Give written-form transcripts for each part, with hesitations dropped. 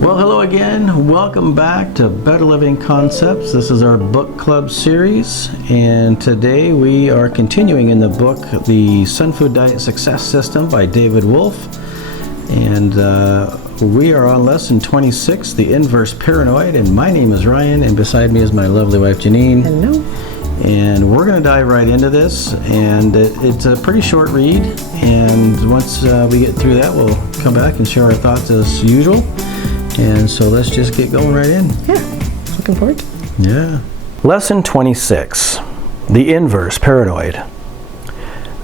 Well, hello again. Welcome back to Better Living Concepts. This is our book club series, and today we are continuing in the book, The Sunfood Diet Success System by David Wolfe. And we are on lesson 26, The Inverse Paranoid. And my name is Ryan, and beside me is my lovely wife, Janine. Hello. And we're going to dive right into this, and it's a pretty short read. And once we get through that, we'll come back and share our thoughts as usual. And so let's just get going right in. Yeah, looking forward to it. Yeah. Lesson 26, The Inverse Paranoid.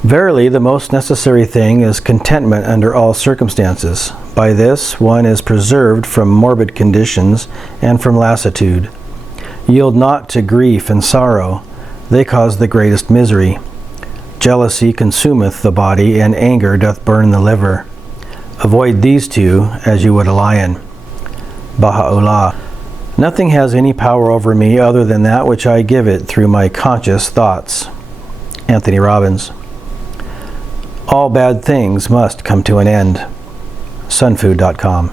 Verily, the most necessary thing is contentment under all circumstances. By this, one is preserved from morbid conditions and from lassitude. Yield not to grief and sorrow. They cause the greatest misery. Jealousy consumeth the body, and anger doth burn the liver. Avoid these two as you would a lion. Baha'u'llah. Nothing has any power over me other than that which I give it through my conscious thoughts. Anthony Robbins. All bad things must come to an end. Sunfood.com.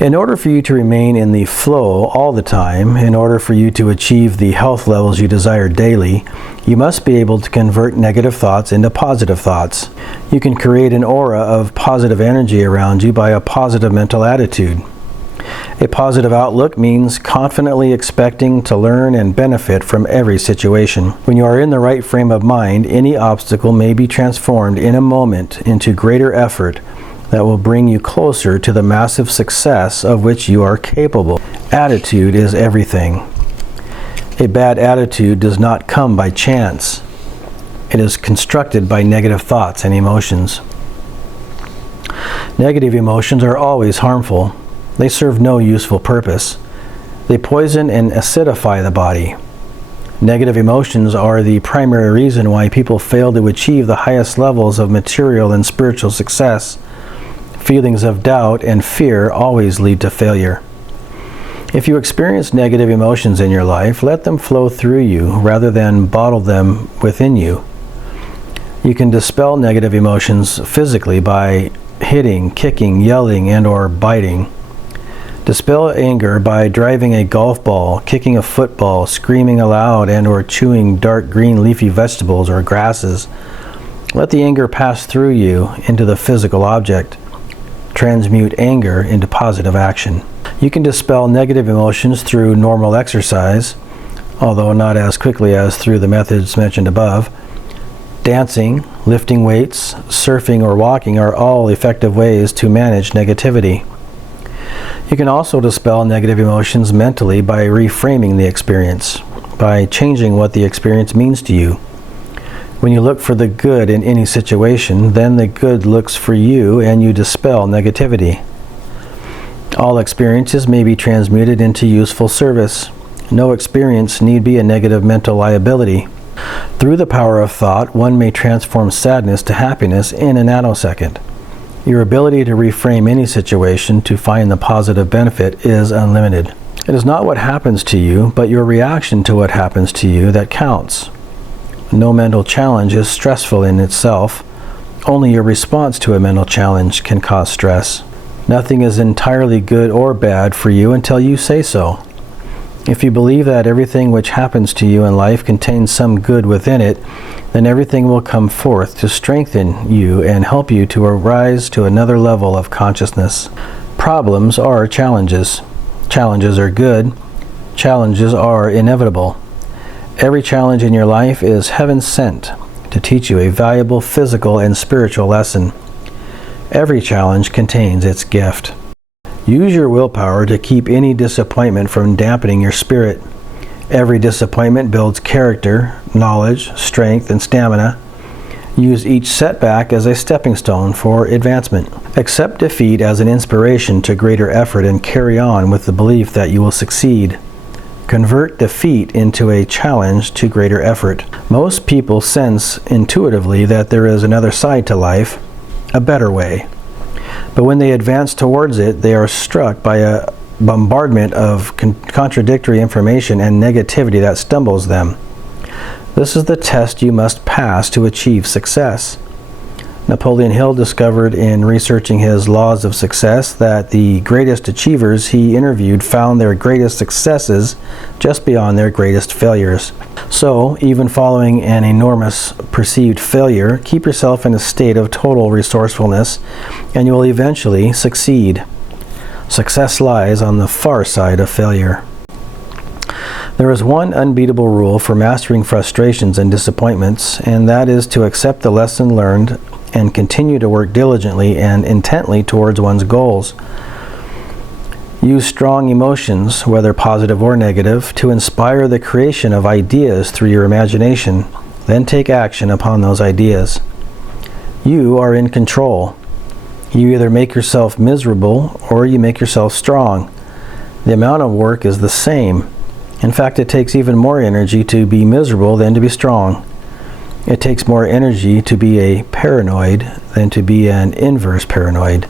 In order for you to remain in the flow all the time, in order for you to achieve the health levels you desire daily, you must be able to convert negative thoughts into positive thoughts. You can create an aura of positive energy around you by a positive mental attitude. A positive outlook means confidently expecting to learn and benefit from every situation. When you are in the right frame of mind, any obstacle may be transformed in a moment into greater effort that will bring you closer to the massive success of which you are capable. Attitude is everything. A bad attitude does not come by chance. It is constructed by negative thoughts and emotions. Negative emotions are always harmful. They serve no useful purpose. They poison and acidify the body. Negative emotions are the primary reason why people fail to achieve the highest levels of material and spiritual success. Feelings of doubt and fear always lead to failure. If you experience negative emotions in your life, let them flow through you rather than bottle them within you. You can dispel negative emotions physically by hitting, kicking, yelling, and/or biting. Dispel anger by driving a golf ball, kicking a football, screaming aloud, and/or chewing dark green leafy vegetables or grasses. Let the anger pass through you into the physical object. Transmute anger into positive action. You can dispel negative emotions through normal exercise, although not as quickly as through the methods mentioned above. Dancing, lifting weights, surfing, or walking are all effective ways to manage negativity. You can also dispel negative emotions mentally by reframing the experience, by changing what the experience means to you. When you look for the good in any situation, then the good looks for you and you dispel negativity. All experiences may be transmuted into useful service. No experience need be a negative mental liability. Through the power of thought, one may transform sadness to happiness in a nanosecond. Your ability to reframe any situation to find the positive benefit is unlimited. It is not what happens to you, but your reaction to what happens to you that counts. No mental challenge is stressful in itself. Only your response to a mental challenge can cause stress. Nothing is entirely good or bad for you until you say so. If you believe that everything which happens to you in life contains some good within it, then everything will come forth to strengthen you and help you to arise to another level of consciousness. Problems are challenges. Challenges are good. Challenges are inevitable. Every challenge in your life is heaven sent to teach you a valuable physical and spiritual lesson. Every challenge contains its gift. Use your willpower to keep any disappointment from dampening your spirit. Every disappointment builds character, knowledge, strength, and stamina. Use each setback as a stepping stone for advancement. Accept defeat as an inspiration to greater effort and carry on with the belief that you will succeed. Convert defeat into a challenge to greater effort. Most people sense intuitively that there is another side to life, a better way. But when they advance towards it, they are struck by a bombardment of contradictory information and negativity that stumbles them. This is the test you must pass to achieve success. Napoleon Hill discovered in researching his laws of success that the greatest achievers he interviewed found their greatest successes just beyond their greatest failures. So, even following an enormous perceived failure, keep yourself in a state of total resourcefulness, and you will eventually succeed. Success lies on the far side of failure. There is one unbeatable rule for mastering frustrations and disappointments, and that is to accept the lesson learned and continue to work diligently and intently towards one's goals. Use strong emotions, whether positive or negative, to inspire the creation of ideas through your imagination. Then take action upon those ideas. You are in control. You either make yourself miserable or you make yourself strong. The amount of work is the same. In fact, it takes even more energy to be miserable than to be strong. It takes more energy to be a paranoid than to be an inverse paranoid.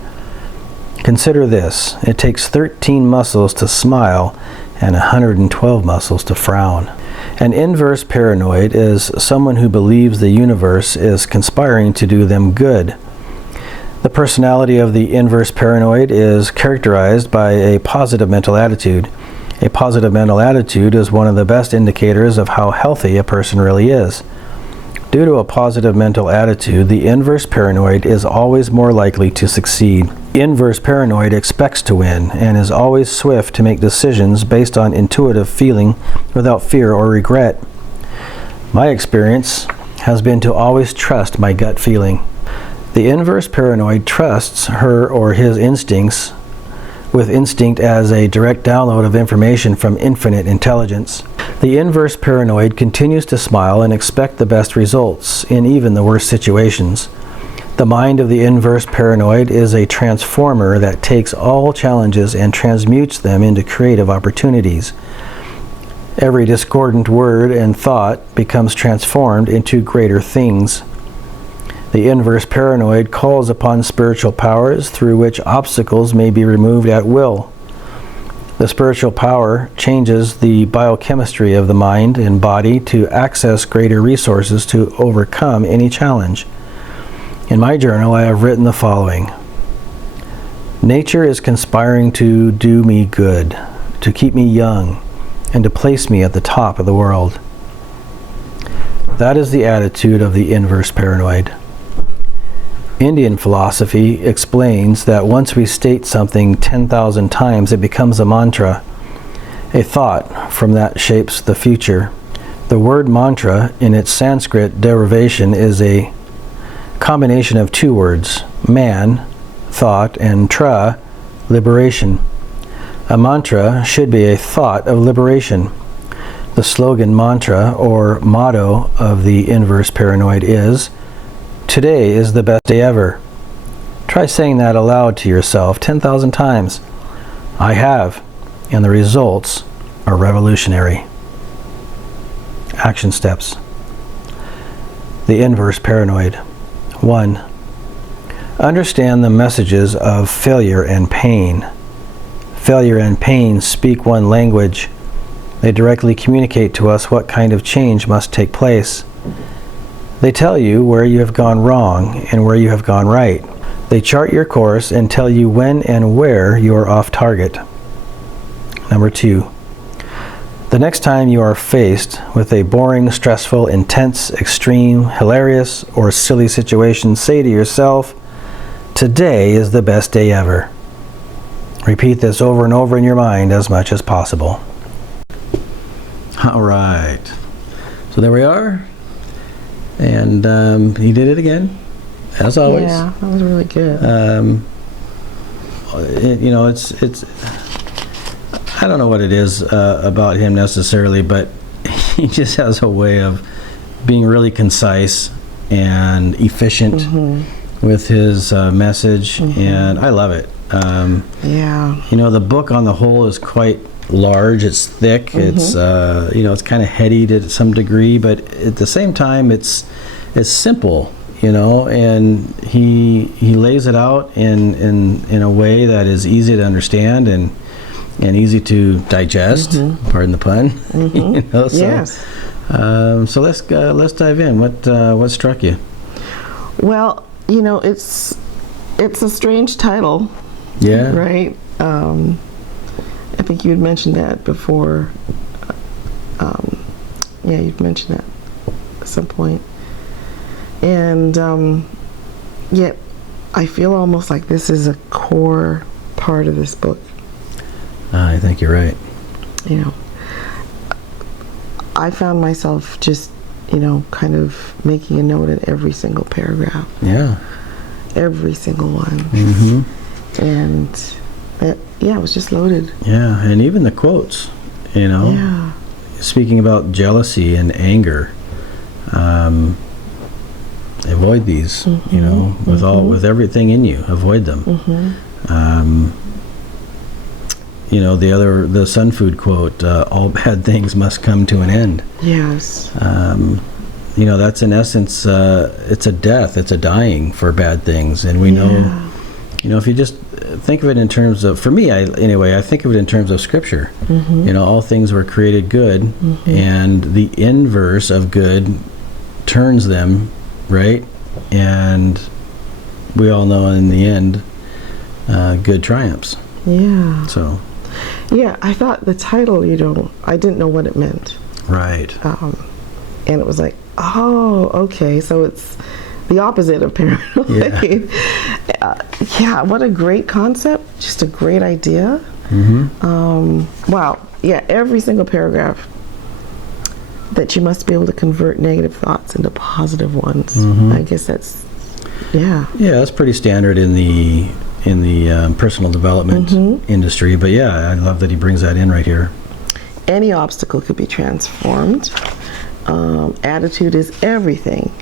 Consider this. It takes 13 muscles to smile and 112 muscles to frown. An inverse paranoid is someone who believes the universe is conspiring to do them good. The personality of the inverse paranoid is characterized by a positive mental attitude. A positive mental attitude is one of the best indicators of how healthy a person really is. Due to a positive mental attitude, the inverse paranoid is always more likely to succeed. Inverse paranoid expects to win and is always swift to make decisions based on intuitive feeling without fear or regret. My experience has been to always trust my gut feeling. The inverse paranoid trusts her or his instincts, with instinct as a direct download of information from infinite intelligence. The inverse paranoid continues to smile and expect the best results in even the worst situations. The mind of the inverse paranoid is a transformer that takes all challenges and transmutes them into creative opportunities. Every discordant word and thought becomes transformed into greater things. The inverse paranoid calls upon spiritual powers through which obstacles may be removed at will. The spiritual power changes the biochemistry of the mind and body to access greater resources to overcome any challenge. In my journal, I have written the following. Nature is conspiring to do me good, to keep me young, and to place me at the top of the world. That is the attitude of the inverse paranoid. Indian philosophy explains that once we state something 10,000 times, it becomes a mantra. A thought from that shapes the future. The word mantra, in its Sanskrit derivation, is a combination of two words, man, thought, and tra, liberation. A mantra should be a thought of liberation. The slogan mantra, or motto, of the inverse paranoid is, "Today is the best day ever." Try saying that aloud to yourself 10,000 times. I have, and the results are revolutionary. Action steps. The inverse paranoid. 1. Understand the messages of failure and pain. Failure and pain speak one language. They directly communicate to us what kind of change must take place. They tell you where you have gone wrong and where you have gone right. They chart your course and tell you when and where you are off target. Number 2. The next time you are faced with a boring, stressful, intense, extreme, hilarious, or silly situation, say to yourself, "Today is the best day ever." Repeat this over and over in your mind as much as possible. All right. So there we are. And he did it again, as always. Yeah, that was really good. It's I don't know what it is about him necessarily, but he just has a way of being really concise and efficient with his message, and I love it. The book on the whole is quite large. It's thick. It's it's kind of heady to some degree, but at the same time, it's simple. And he lays it out in a way that is easy to understand and easy to digest. Pardon the pun. Yes. So let's dive in. What struck you? Well, You know, it's a strange title. Yeah. Right? I think you had mentioned that before. Yeah, you'd mentioned that at some point. And yet, I feel almost like this is a core part of this book. I think you're right. You know, I found myself just, you know, kind of making a note in every single paragraph. Yeah. Every single one. Mm-hmm. And it was just loaded. Yeah, and even the quotes, you know. Yeah. Speaking about jealousy and anger, avoid these, you know, with everything in you, avoid them. You know, the Sunfood quote, all bad things must come to an end. Yes. You know, that's in essence, it's a death, it's a dying for bad things. And we know, you know, if you just think of it in terms of, for me, I think of it in terms of Scripture. You know, all things were created good, and the inverse of good turns them, right? And we all know in the end, good triumphs. Yeah. So. Yeah, I thought the title, you know, I didn't know what it meant. Right. And it was like, oh, okay, so it's the opposite of paranoid. Yeah, what a great concept, just a great idea. Wow, yeah, every single paragraph that you must be able to convert negative thoughts into positive ones. I guess that's, yeah. Yeah, that's pretty standard in the personal development industry, but yeah, I love that he brings that in right here. Any obstacle could be transformed. Attitude is everything.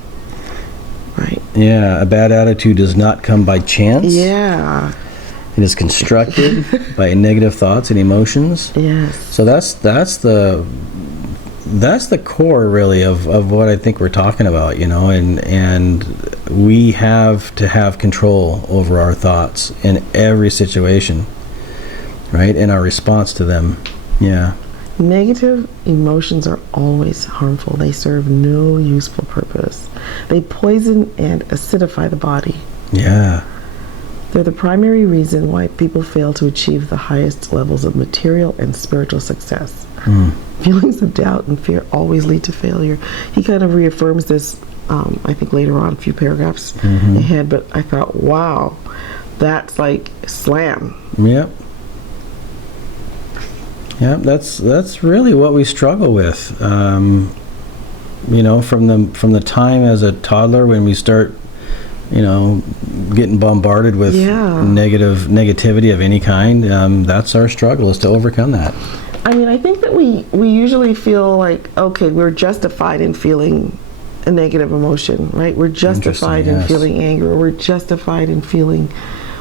Right. Yeah, a bad attitude does not come by chance. Yeah. It is constructed by negative thoughts and emotions. Yes. So that's the core really of what I think we're talking about, you know, and we have to have control over our thoughts in every situation, right? And our response to them. Yeah. Negative emotions are always harmful. They serve no useful purpose. They poison and acidify the body. Yeah. They're the primary reason why people fail to achieve the highest levels of material and spiritual success. Feelings of doubt and fear always lead to failure. He kind of reaffirms this, I think later on, a few paragraphs ahead, but I thought, wow, that's like slam. Yep. Yeah, that's really what we struggle with. You know, from the time as a toddler when we start, you know, getting bombarded with negativity of any kind. That's our struggle, is to overcome that. I mean, I think that we usually feel like, okay, we're justified in feeling a negative emotion, right? We're justified in feeling anger, or we're justified in feeling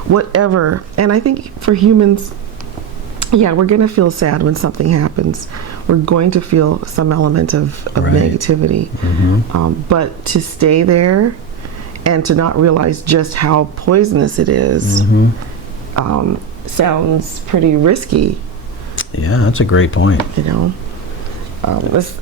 whatever. And I think for humans, yeah, we're going to feel sad when something happens. We're going to feel some element of negativity. But to stay there and to not realize just how poisonous it is sounds pretty risky. Yeah, that's a great point. You know, this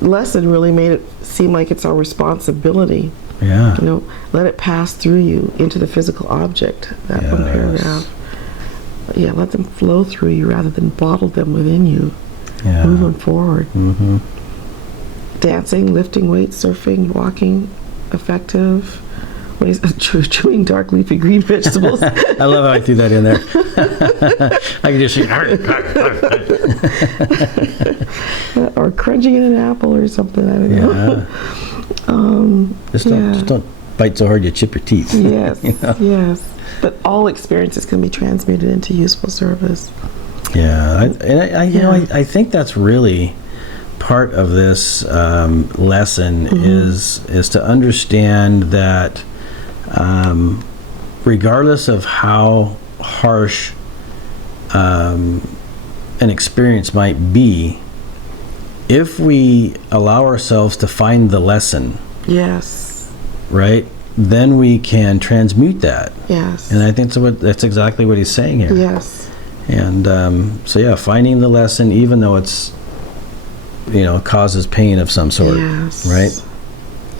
lesson really made it seem like it's our responsibility. Yeah. You know, let it pass through you into the physical object. That one paragraph. Yeah, let them flow through you rather than bottle them within you. Yeah. Move them forward. Dancing, lifting weights, surfing, walking, effective. What is chewing dark leafy green vegetables? I love how I threw that in there. I can just see. Or crunching in an apple or something. I don't know. Just don't bite so hard you chip your teeth. Yes. You know? Yes. But all experiences can be transmuted into useful service. Yeah, I think that's really part of this lesson is to understand that regardless of how harsh an experience might be, if we allow ourselves to find the lesson, right, then we can transmute that. Yes. And I think that's exactly what he's saying here. Yes. And so yeah, finding the lesson, even though it's, you know, causes pain of some sort. Yes. Right?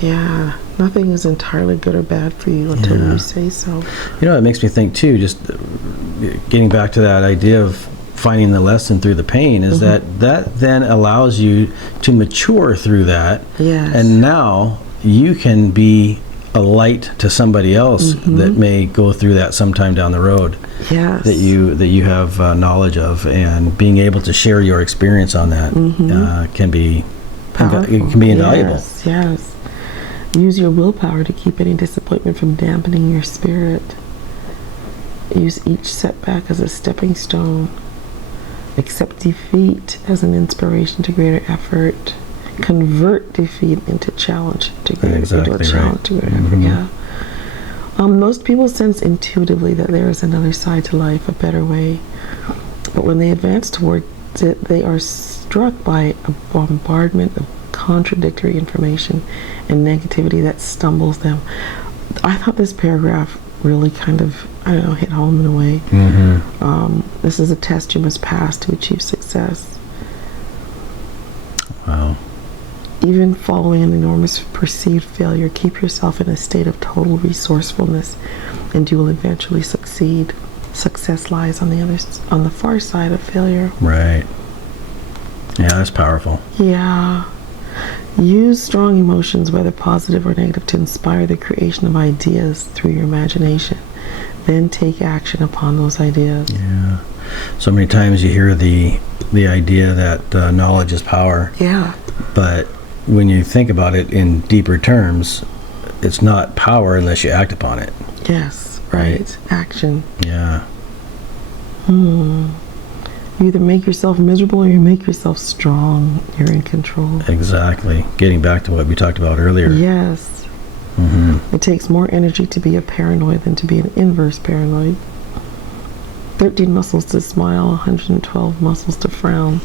Yeah. Nothing is entirely good or bad for you until you say so. You know, it makes me think too, just getting back to that idea of finding the lesson through the pain, is that then allows you to mature through that. Yes. And now you can be a light to somebody else that may go through that sometime down the road. Yes. That you have knowledge of, and being able to share your experience on that can be Powerful. It can be invaluable. Yes, yes. Use your willpower to keep any disappointment from dampening your spirit. Use each setback as a stepping stone. Accept defeat as an inspiration to greater effort. Convert defeat into challenge to greater effort. Yeah. Most people sense intuitively that there is another side to life, a better way. But when they advance towards it, they are struck by a bombardment of contradictory information and negativity that stumbles them. I thought this paragraph really kind of, hit home in a way. This is a test you must pass to achieve success. Wow. Even following an enormous perceived failure, keep yourself in a state of total resourcefulness, and you will eventually succeed. Success lies on the far side of failure. Right. Yeah, that's powerful. Yeah. Use strong emotions, whether positive or negative, to inspire the creation of ideas through your imagination. Then take action upon those ideas. Yeah. So many times you hear the idea that knowledge is power. Yeah. But when you think about it in deeper terms, it's not power unless you act upon it. Yes, right. Action. Yeah. You either make yourself miserable or you make yourself strong. You're in control. Exactly. Getting back to what we talked about earlier. Yes. It takes more energy to be a paranoid than to be an inverse paranoid. 13 muscles to smile, 112 muscles to frown.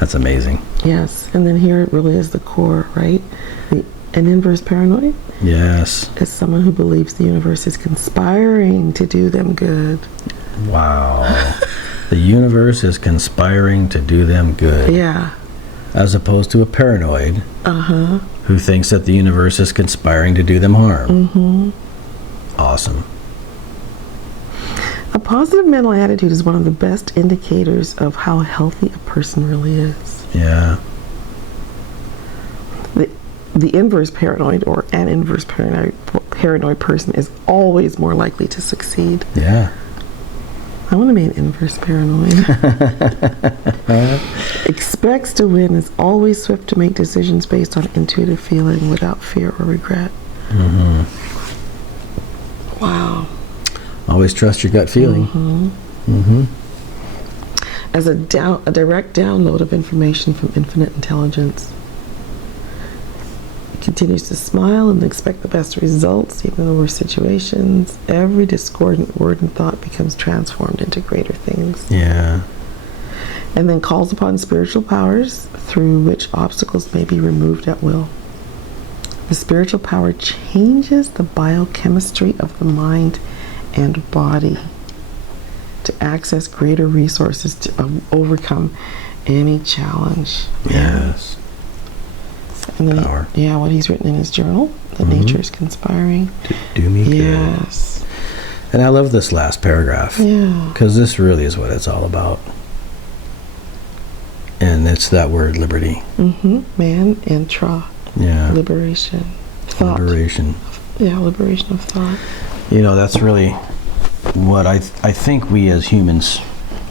That's amazing. Yes. And then here it really is the core, right? An inverse paranoid? Yes. Is someone who believes the universe is conspiring to do them good. Wow. The universe is conspiring to do them good. Yeah. As opposed to a paranoid who thinks that the universe is conspiring to do them harm. Awesome. A positive mental attitude is one of the best indicators of how healthy a person really is. Yeah. The inverse paranoid, or an inverse paranoid person, is always more likely to succeed. Yeah. I want to be an inverse paranoid. Expects to win, is always swift to make decisions based on intuitive feeling without fear or regret. Wow. Always trust your gut feeling. As a direct download of information from infinite intelligence. Continues to smile and expect the best results, even in the worst situations. Every discordant word and thought becomes transformed into greater things. Yeah. And then calls upon spiritual powers through which obstacles may be removed at will. The spiritual power changes the biochemistry of the mind and body to access greater resources to overcome any challenge. Yes. And then Power. what he's written in his journal, that nature is conspiring. To do me good. Yes. And I love this last paragraph. Yeah. Because this really is what it's all about. And it's that word, liberty. Man and tra. Yeah. Liberation. Thought. Liberation. Yeah, liberation of thought. You know, that's really what I think we as humans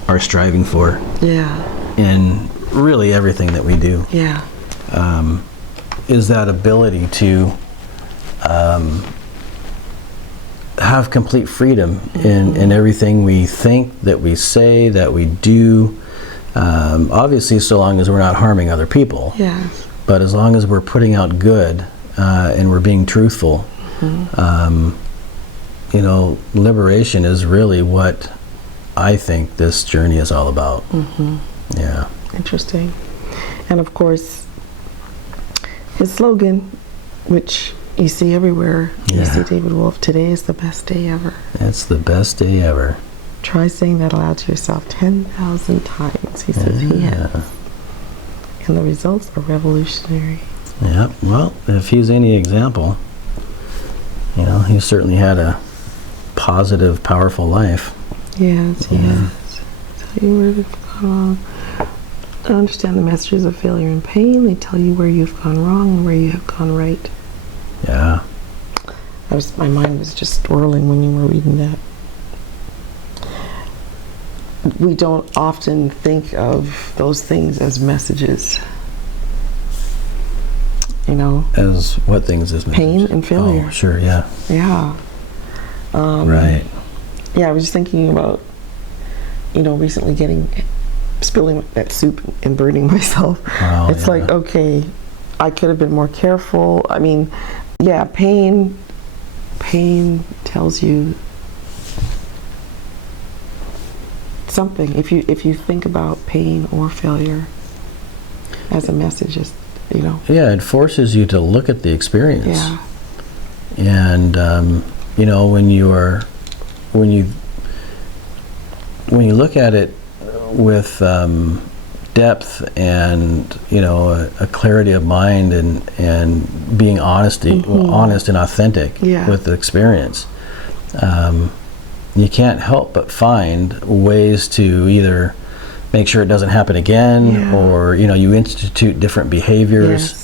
are striving for Yeah. in really everything that we do. Yeah. Is that ability to have complete freedom in everything we think, that we say, that we do. Obviously, so long as we're not harming other people. Yes. But as long as we're putting out good and we're being truthful, liberation is really what I think this journey is all about. Yeah. Interesting. And of course, his slogan, which you see everywhere, you see David Wolfe, today is the best day ever. It's the best day ever. Try saying that aloud to yourself 10,000 times. He says he has. And the results are revolutionary. Yeah, well, if he's any example, you know, he certainly had a positive, powerful life. Yes, yes. Tell you where you've gone wrong. Understand the messages of failure and pain. They tell you where you've gone wrong and where you have gone right. Yeah. My mind was just swirling when you were reading that. We don't often think of those things as messages. You know? As what things is messages? Pain and failure. Oh, sure, yeah. Yeah. Right. Yeah, I was just thinking about, you know, recently spilling that soup and burning myself. Oh, it's like, okay, I could have been more careful. I mean, yeah, pain tells you something. If you think about pain or failure as a message, just, you know. Yeah, it forces you to look at the experience. Yeah. And you know, when you look at it with depth and, you know, a clarity of mind and being honest and authentic with the experience, you can't help but find ways to either make sure it doesn't happen again, or, you know, you institute different behaviors.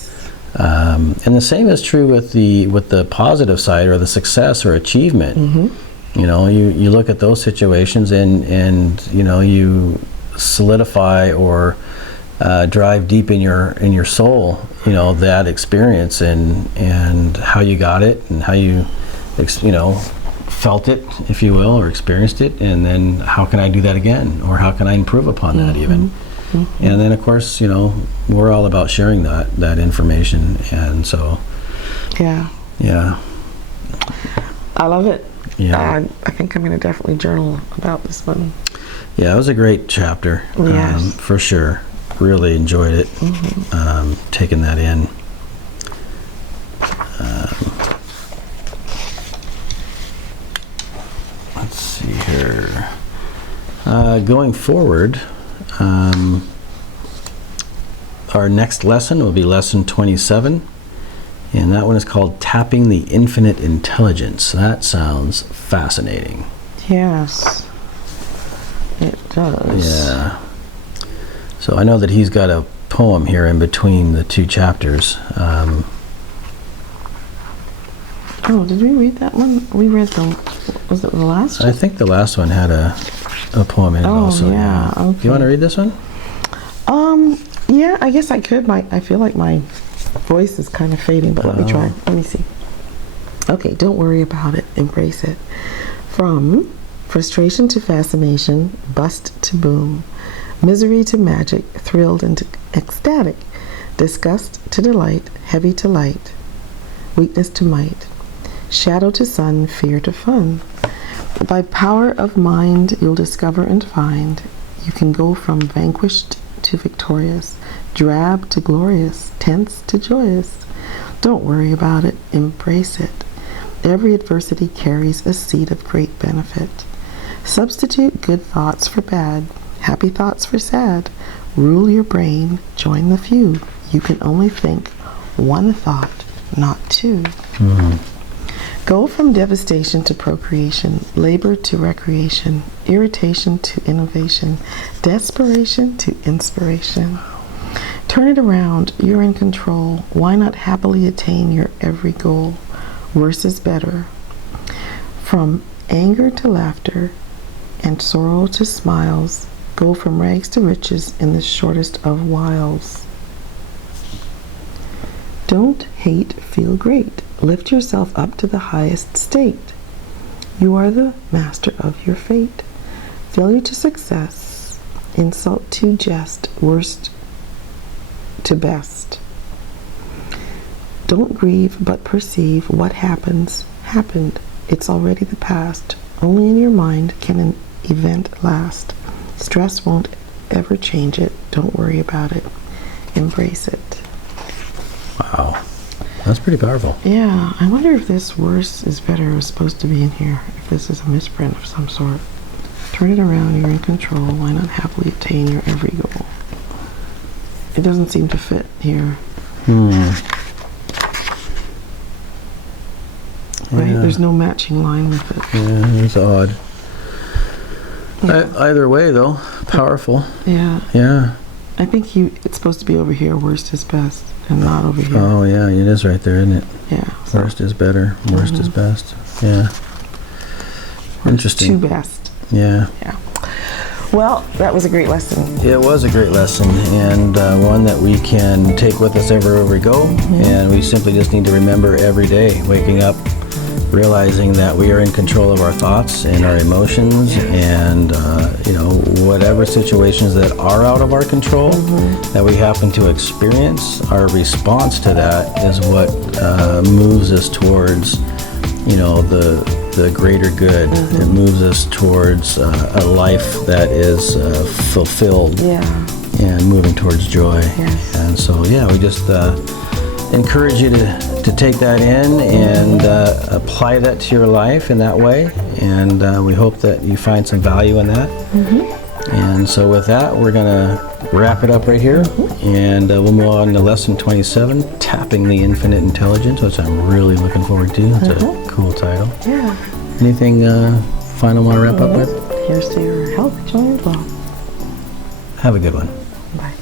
And the same is true with the positive side, or the success or achievement. You know, you look at those situations and you know, you solidify or drive deep in your soul, you know, that experience and how you got it and how you felt it, if you will, or experienced it, and then how can I do that again, or how can I improve upon that even. And then, of course, you know, we're all about sharing that information, and so yeah, I love it. Yeah, I think I'm going to definitely journal about this one. Yeah, it was a great chapter. Yes. For sure. Really enjoyed it. Taking that in. Let's see here. Going forward, our next lesson will be lesson 27, and that one is called Tapping the Infinite Intelligence. That sounds fascinating. Yes, it does. Yeah. So I know that he's got a poem here in between the two chapters. Oh, did we read that one? We read was it the last one? I think the last one had a poem in it also. Yeah. Okay. Do you want to read this one? Yeah, I guess I could. I feel like my voice is kind of fading, but let me try. Let me see. Okay, don't worry about it. Embrace it. From frustration to fascination, bust to boom, misery to magic, thrilled into ecstatic, disgust to delight, heavy to light, weakness to might, shadow to sun, fear to fun. By power of mind, you'll discover and find you can go from vanquished to victorious, drab to glorious, tense to joyous. Don't worry about it, embrace it. Every adversity carries a seed of great benefit. Substitute good thoughts for bad, happy thoughts for sad. Rule your brain, join the few. You can only think one thought, not two. Go from devastation to procreation, labor to recreation, irritation to innovation, desperation to inspiration. Turn it around, you're in control. Why not happily attain your every goal? Worse is better. From anger to laughter and sorrow to smiles, go from rags to riches in the shortest of whiles. Don't hate, feel great. Lift yourself up to the highest state. You are the master of your fate. Failure to success, insult to jest, worst to best. Don't grieve, but perceive what happened. It's already the past. Only in your mind can an event last. Stress won't ever change it. Don't worry about it. Embrace it. Wow. That's pretty powerful. Yeah, I wonder if this worse is better is supposed to be in here. If this is a misprint of some sort. Turn it around, you're in control. Why not happily attain your every goal? It doesn't seem to fit here. right? Yeah. There's no matching line with it. Yeah, it's odd. Yeah. Either way, though, powerful. Yeah. Yeah. I think it's supposed to be over here, worst is best, and not over here. Oh, yeah, it is right there, isn't it? Yeah. Worst is better, worst is best. Yeah. Interesting. Two best. Yeah. Yeah. Well, that was a great lesson. It was a great lesson, and one that we can take with us everywhere we go. And we simply just need to remember every day, waking up, realizing that we are in control of our thoughts and our emotions, and whatever situations that are out of our control that we happen to experience, our response to that is what moves us towards the greater good. It moves us towards a life that is fulfilled and moving towards joy. Yes. And so, we just encourage you to take that in and apply that to your life in that way. And we hope that you find some value in that. And so with that, we're going to wrap it up right here. And we'll move on to lesson 27, Tapping the Infinite Intelligence, which I'm really looking forward to. It's a cool title. Yeah. Anything final want to wrap up with? Here's to your health, joy, and love. Have a good one. Bye.